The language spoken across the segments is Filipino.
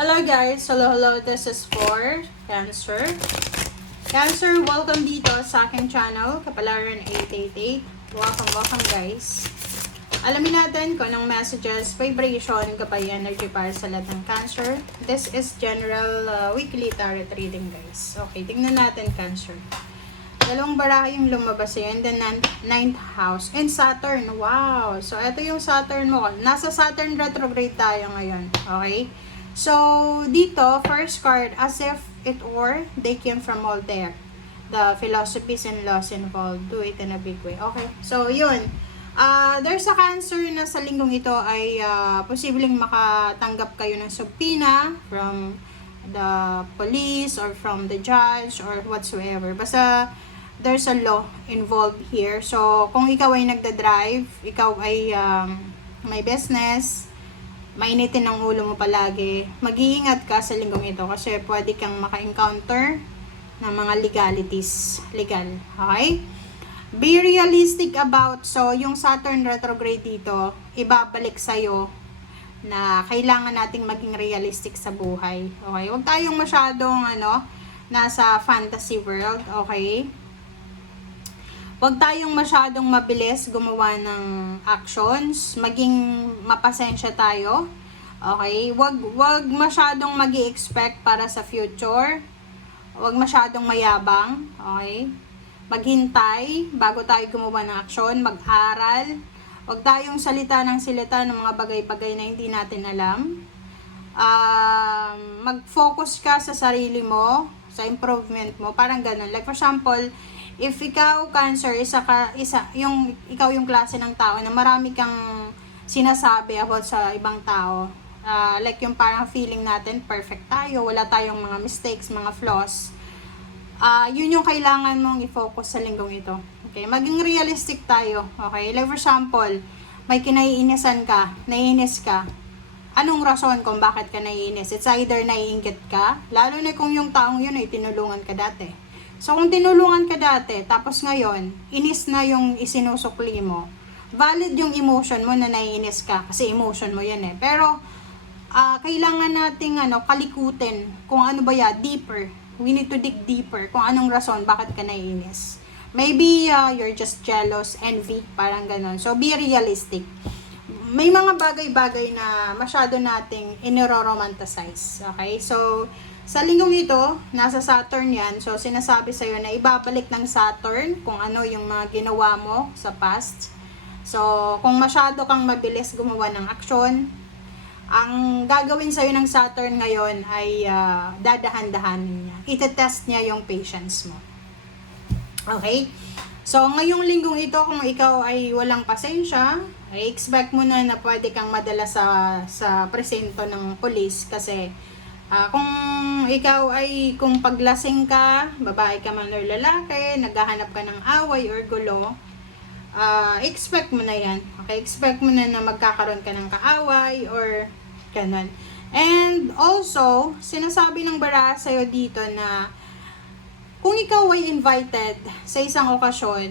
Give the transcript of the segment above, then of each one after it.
Hello guys, hello, this is for Cancer. Cancer, welcome dito sa aking channel, Kapalaran 888. Welcome guys. Alamin natin kung anong messages, vibration, gabay energy para sa lahat ng Cancer. This is general weekly tarot reading guys. Okay, tingnan natin Cancer. Dalawang baraha yung lumabas sa'yo in the 9th house. And Saturn, wow! So, ito yung Saturn mo. Nasa Saturn retrograde tayo ngayon. Okay? So, dito, first card, as if it were, they came from Voltaire. The philosophies and laws involved. Do it in a big way. Okay? So, yun. There's a Cancer na sa linggong ito ay posibleng makatanggap kayo ng subpoena from the police or from the judge or whatsoever. Basta, there's a law involved here. So, kung ikaw ay nagda-drive, ikaw ay may business, mainitin ang ulo mo palagi, mag-iingat ka sa linggong ito kasi pwede kang maka-encounter ng mga legalities. Legal. Okay? Be realistic about, so, yung Saturn retrograde dito, ibabalik sa'yo na kailangan nating maging realistic sa buhay. Okay? Huwag tayong masyadong, nasa fantasy world. Okay? Huwag tayong masyadong mabilis gumawa ng actions, maging mapasensya tayo. Okay? Huwag masyadong magi-expect para sa future. Huwag masyadong mayabang. Okay? Maghintay bago tayo gumawa ng aksyon, mag-aral. Huwag tayong salita ng mga bagay-bagay na hindi natin alam. Mag-focus ka sa sarili mo, sa improvement mo, parang ganun. Like for example, if ikaw, Cancer, ikaw yung klase ng tao na marami kang sinasabi about sa ibang tao. Like yung parang feeling natin, perfect tayo, wala tayong mga mistakes, mga flaws. Yun yung kailangan mong i-focus sa linggong ito. Okay? Maging realistic tayo. Okay? Like for example, may kinaiinisan ka, naiinis ka. Anong rason kung bakit ka naiinis? It's either naiinggit ka, lalo na kung yung taong yun ay tinulungan ka dati. So, kung tinulungan ka dati, tapos ngayon, inis na yung isinusukli mo, valid yung emotion mo na naiinis ka, kasi emotion mo yan eh. Pero, kailangan nating kalikutin kung ano ba yan, deeper. We need to dig deeper kung anong rason, bakit ka naiinis. Maybe, you're just jealous, envy, parang ganon. So, be realistic. May mga bagay-bagay na masyado nating iniro-romanticize. Okay? So, sa linggong ito, nasa Saturn yan. So, sinasabi sa'yo na ibabalik ng Saturn kung ano yung mga ginawa mo sa past. So, kung masyado kang mabilis gumawa ng aksyon, ang gagawin sa'yo ng Saturn ngayon ay dadahan-dahanin niya. Itetest niya yung patience mo. Okay? So, ngayong linggong ito, kung ikaw ay walang pasensya, ay expect mo na pwede kang madala sa presento ng police kasi kung ikaw ay, kung paglasing ka, babae ka man or lalaki, naghahanap ka ng away or gulo, expect mo na yan. Okay? Expect mo na magkakaroon ka ng kaaway or ganun. And also, sinasabi ng baraha sa'yo dito na kung ikaw ay invited sa isang okasyon,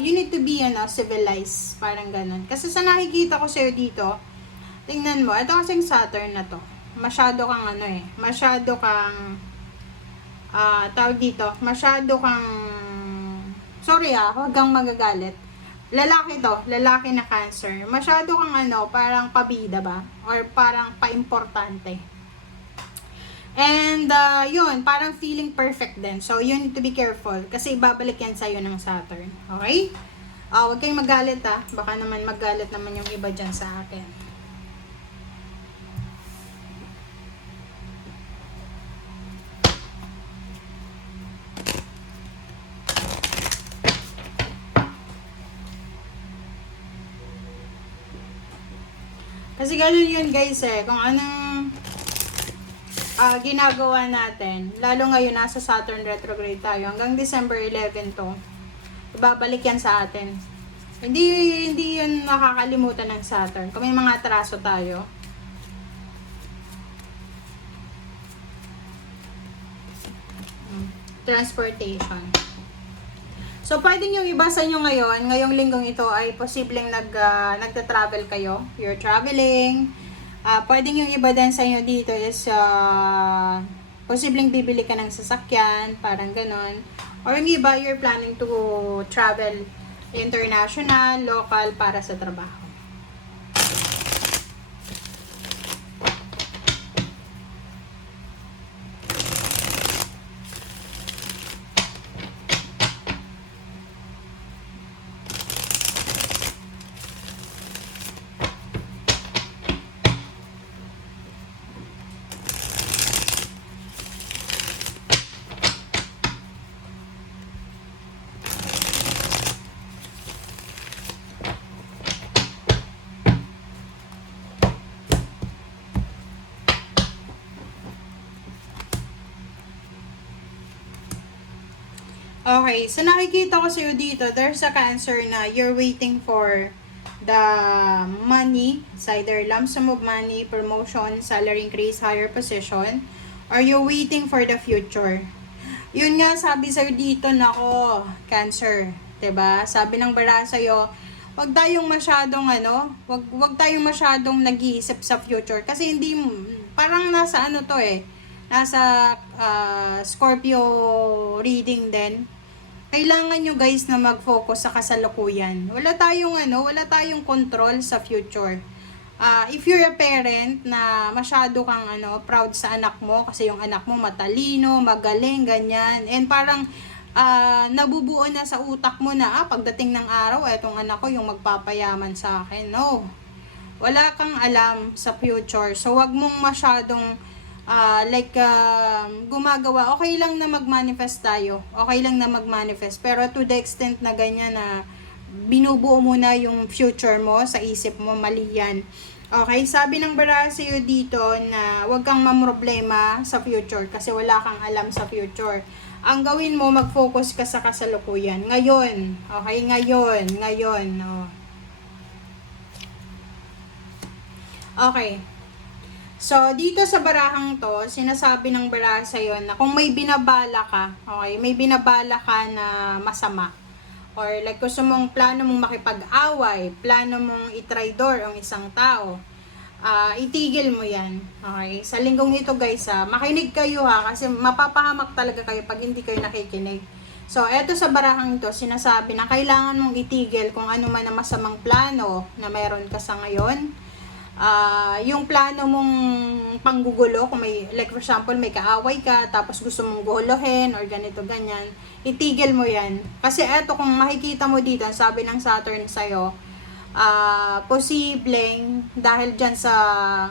you need to be civilized, parang ganun. Kasi sa nakikita ko sa'yo dito, tingnan mo, ito kasing Saturn na to. Masyado kang tawag dito, sorry huwag kang magagalit. Lalaki to, lalaki na Cancer. Masyado kang parang pabida ba? Or parang paimportante. And, yun, parang feeling perfect din. So, you need to be careful. Kasi ibabalik yan sa'yo ng Saturn. Okay? Huwag kayong magalit Baka naman magalit naman yung iba dyan sa akin. Kasi ganun yun guys kung anong ginagawa natin, lalo ngayon nasa Saturn retrograde tayo, hanggang December 11 to, ibabalik yan sa atin. Hindi yun nakakalimutan ng Saturn. Kung may mga atraso tayo. Transportation. So, pwedeng yung iba sa inyo ngayong linggong ito ay posibleng nagta-travel kayo. You're traveling, Pwedeng yung iba din sa inyo dito is posibleng bibili ka ng sasakyan, parang ganon. Or yung iba, you're planning to travel international, local, para sa trabaho. Okay, so nakikita ko sa'yo dito, there's a Cancer na you're waiting for the money. It's either lump sum of money, promotion, salary increase, higher position, or you're waiting for the future. Yun nga, sabi sa'yo dito, nako, Cancer. 'Di ba? Sabi ng bara sa'yo, wag tayong masyadong wag tayong masyadong nag-iisip sa future. Kasi hindi, parang nasa nasa Scorpio reading din. Kailangan nyo guys na mag-focus sa kasalukuyan. Wala tayong control sa future. If you're a parent na masyado kang proud sa anak mo kasi yung anak mo matalino, magaling, ganyan. And parang nabubuo na sa utak mo na pagdating ng araw, etong anak ko yung magpapayaman sa akin. No. Wala kang alam sa future. So wag mong masyadong gumagawa. Okay lang na mag-manifest tayo. Okay lang na mag-manifest. Pero to the extent na ganyan na binubuo mo na yung future mo sa isip mo, mali yan. Okay, sabi ng bara sa'yo dito na huwag kang mamroblema sa future kasi wala kang alam sa future. Ang gawin mo, mag-focus ka sa kasalukuyan. Ngayon. Okay, ngayon. Oh. Okay. So, dito sa barahang to, sinasabi ng baraha sa'yo na kung may binabala ka, okay, may binabala ka na masama, or like gusto mong plano mong makipag-away, plano mong itraidor ang isang tao, itigil mo yan. Okay? Sa linggong ito guys, makinig kayo kasi mapapahamak talaga kayo pag hindi kayo nakikinig. So, eto sa barahang to, sinasabi na kailangan mong itigil kung ano man ang masamang plano na mayroon ka sa ngayon. Yung plano mong panggugulo, kung may, like for example, may kaaway ka, tapos gusto mong guluhin, or ganito, ganyan, itigil mo yan. Kasi eto, kung makikita mo dito, sabi ng Saturn sa'yo, posibleng, dahil dyan sa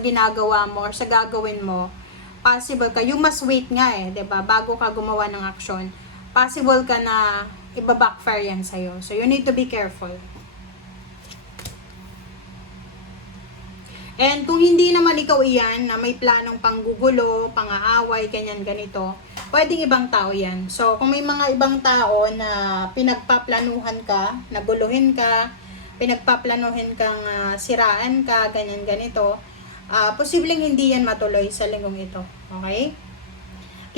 ginagawa mo, or sa gagawin mo, possible ka, you must wait nga diba, bago ka gumawa ng action, possible ka na iba-backfire yan sa'yo. So, you need to be careful. And kung hindi naman ikaw iyan na may planong panggugulo, pang-aaway, ganyan, ganito, pwedeng ibang tao yan. So, kung may mga ibang tao na pinagpaplanuhan ka, naguluhin ka, pinagpaplanuhin kang siraan ka, ganyan, ganito, posibleng hindi yan matuloy sa linggong ito. Okay?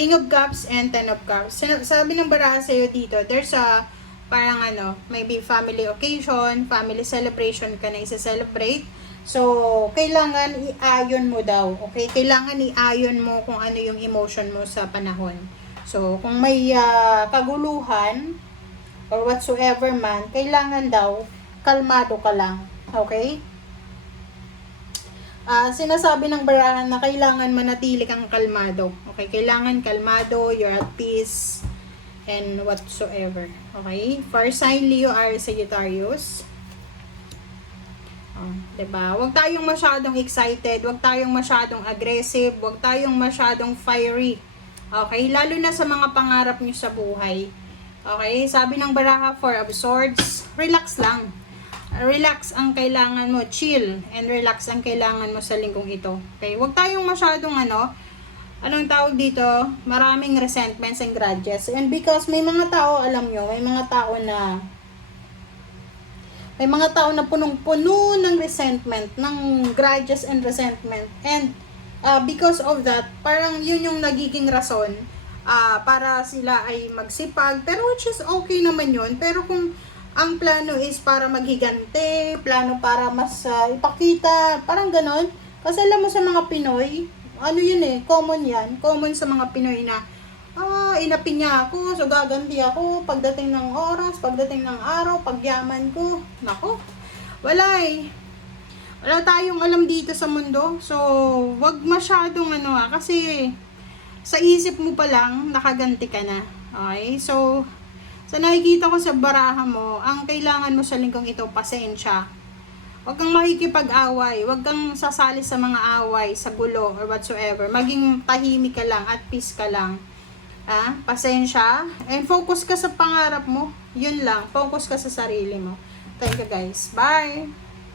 King of Cups and Ten of Cups. Sabi ng baraha sa'yo dito, there's a parang maybe family occasion, family celebration ka na isa-celebrate. So, kailangan i-ayon mo daw, okay? Kailangan i-ayon mo kung ano yung emotion mo sa panahon. So, kung may kaguluhan or whatsoever man, kailangan daw kalmado ka lang, okay? Sinasabi ng barahan na kailangan manatili kang kalmado, okay? Kailangan kalmado, you're at peace, and whatsoever, okay? Fire sign Leo, Aries, Sagittarius. Diba? Huwag tayong masyadong excited, huwag tayong masyadong aggressive, huwag tayong masyadong fiery. Okay? Lalo na sa mga pangarap nyo sa buhay. Okay? Sabi ng baraha, Four of Swords, relax lang. Relax ang kailangan mo, chill, and relax ang kailangan mo sa linggong ito. Okay? Huwag tayong masyadong anong tawag dito, maraming resentments and grudges. And because may mga tao, alam nyo, may mga tao na punong-puno ng resentment, ng grudges and resentment. And because of that, parang yun yung nagiging rason para sila ay magsipag. Pero which is okay naman yun. Pero kung Ang plano is para maghigante, plano para mas ipakita, parang ganon. Kasi alam mo sa mga Pinoy, ano yun eh, common yan. Common sa mga Pinoy na, inapin niya ako, so gaganti ako, pagdating ng oras, pagdating ng araw, pagyaman ko. Nako, wala eh. Wala tayong alam dito sa mundo. So, wag masyadong kasi sa isip mo pa lang, nakaganti ka na. Okay? So, sa nakikita ko sa baraha mo, ang kailangan mo sa linggong ito, pasensya. Huwag kang makikipag-away, huwag kang sasali sa mga away, sa gulo, or whatsoever. Maging tahimik ka lang, at peace ka lang. Pasensya, and focus ka sa pangarap mo. Yun lang, focus ka sa sarili mo. Thank you guys. Bye!